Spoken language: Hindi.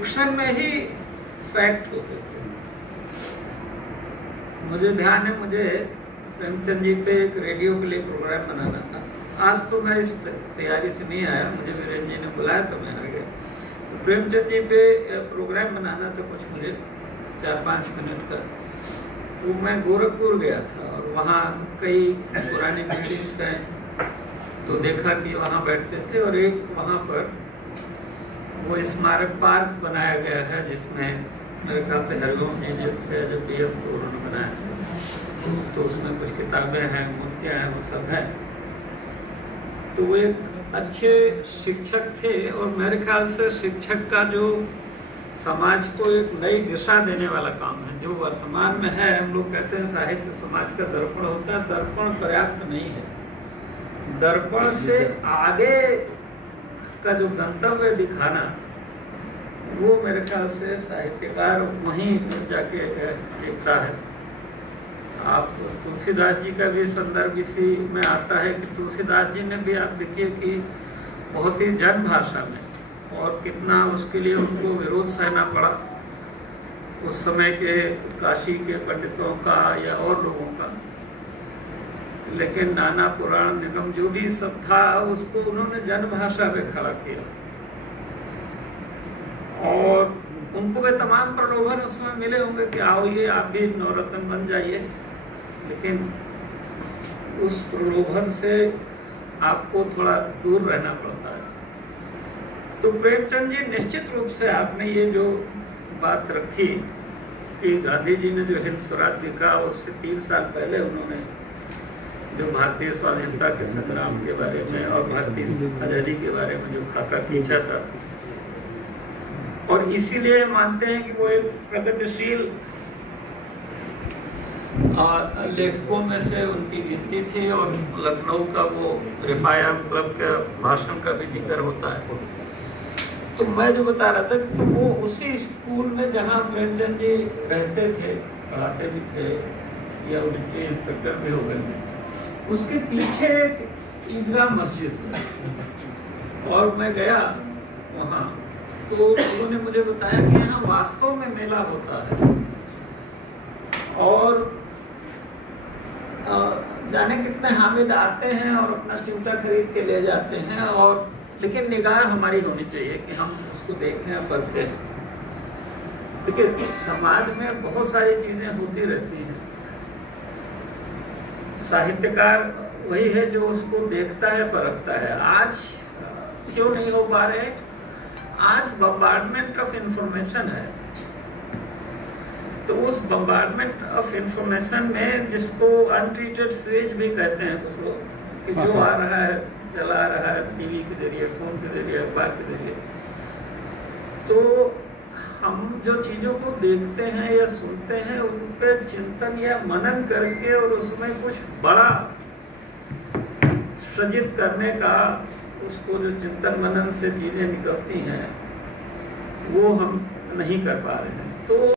फिक्शन में ही फैक्ट होते थे। मुझे ध्यान है, मुझे प्रेमचंद जी पे एक रेडियो के लिए प्रोग्राम बनाना था। आज तो मैं इस तैयारी से नहीं आया, मुझे वीरेंद्र जी ने बुलाया तो मैं आ गया। तो प्रेमचंद जी पे प्रोग्राम बनाना था कुछ मुझे 4-5 मिनट का। वो मैं गोरखपुर गया था और वहाँ कई पुरानी बिल्डिंग्स हैं, तो देखा कि वहाँ बैठते थे और एक वहाँ पर वो स्मारक पार्क बनाया गया है जिसमें मेरे ख्याल से हरिओम जी थे जब PM तो उन्होंने बनाया, तो उसमें कुछ किताबें हैं, मूर्तियाँ हैं, वो सब है। तो वो एक अच्छे शिक्षक थे और मेरे ख्याल से शिक्षक का जो समाज को एक नई दिशा देने वाला काम है, जो वर्तमान में है। हम लोग कहते हैं साहित्य समाज का दर्पण होता है, दर्पण पर्याप्त नहीं है। दर्पण से आगे का जो गंतव्य दिखाना, वो मेरे ख्याल से साहित्यकार वहीं जाके देखता है। आप तुलसीदास जी का भी संदर्भ इसी में आता है कि तुलसीदास जी ने भी, आप देखिए कि बहुत ही जन भाषा में, और कितना उसके लिए उनको विरोध सहना पड़ा उस समय के काशी के पंडितों का या और लोगों का, लेकिन नाना पुराण निगम जो भी सब था उसको उन्होंने जन भाषा में खड़ा किया। और उनको भी तमाम प्रलोभन उसमें मिले होंगे कि आओ ये आप भी नवरत्न बन जाइए, लेकिन उस प्रलोभन से आपको थोड़ा दूर रहना पड़ता है। तो प्रेमचंद जी, निश्चित रूप से आपने ये जो बात रखी कि गांधी जी ने जो हिंद स्वराज लिखा, उससे 3 साल पहले उन्होंने जो भारतीय स्वाधीनता के संग्राम के बारे में और भारतीय आजादी के बारे में जो खाका खींचा था, और इसीलिए मानते हैं कि वो एक प्रगतिशील लेखकों में से उनकी गिनती थी। और लखनऊ का वो रिफाया क्लब के भाषण का भी जिक्र होता है। तो मैं जो बता रहा था कि तो वो उसी स्कूल में जहाँ प्रेमचंद जी रहते थे, पढ़ाते भी थे, या उनके इंस्पेक्टर भी हो गए थे, उसके पीछे एक ईदगाह मस्जिद है। और मैं गया वहाँ, तो उन्होंने मुझे बताया कि यहाँ वास्तव में मेला होता है और जाने कितने हामिद आते हैं और अपना चिमटा खरीद के ले जाते हैं, और लेकिन निगाह हमारी होनी चाहिए कि हम उसको देखें और परखें। देखिए, समाज में बहुत सारी चीजें होती रहती हैं। साहित्यकार वही है जो उसको देखता है, परखता है। आज क्यों नहीं हो पा रहे? आज बम्बार्डमेंट ऑफ इंफॉर्मेशन है, तो उस बम्बार्डमेंट ऑफ इंफॉर्मेशन में, जिसको अनट्रीटेड स्वेज भी कहते हैं कुछ लोग, कि जो आ रहा है, चला रहा है टीवी के जरिए, फोन के जरिए, अखबार के जरिए, तो हम जो चीजों को देखते हैं या सुनते हैं, उन पर चिंतन या मनन करके और उसमें कुछ बड़ा सृजित करने का, उसको जो चिंतन मनन से चीजें निकलती हैं, वो हम नहीं कर पा रहे हैं। तो